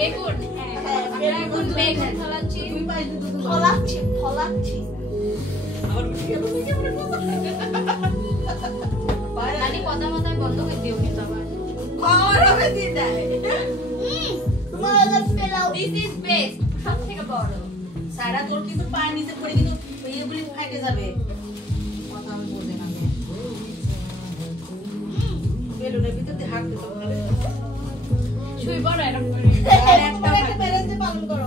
বেগুন আমরা এখন বেগুন ফলাচ্ছি ফলাচ্ছি মানে কথা মাথায় বন্ধ করে দিও কিন্তু আবার খাওয়ার হবে দিন দেয় দিস ইজ বেস্ট সবথেকে বড় সারা তোর কিন্তু পায়ের নিচে পড়ে কিন্তু এইগুলি ফাটে যাবে কথা আমি বোঝে না বেলুনের ভিতর দিয়ে হাঁটতে পারবে শুই পড়ো এরকম করে একটা ব্যালেন্সে পালন করো